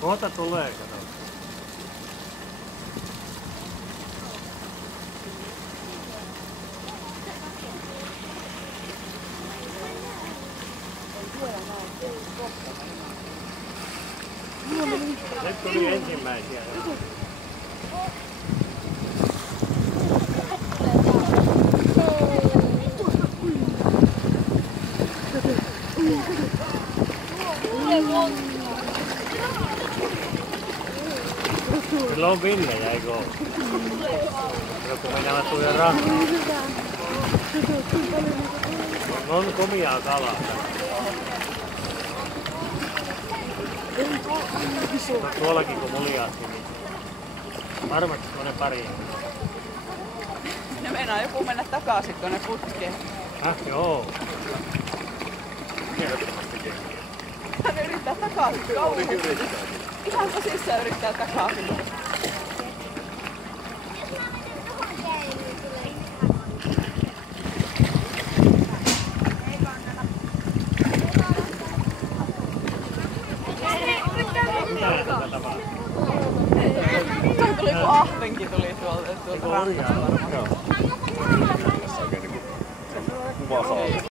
Kohta tulee, kato. Se tuli ensimmäisiä. Kyllä on villejä, eikö ole? Joku menevät tuolla rantaan. On komiaa kalaa. No, tuollakin kun muljaasti, niin varmasti tuonne pari. Ne meinaa joku mennä takaisin tuonne putkeen. Joo. Hän yrittää takaisin kauheasti. Ihan tosissaan yrittää takaisin. Tuli kun ahvenkin tuli tuolta rannasta varmaan. Joo. Tässä oikein niinku kuva saa.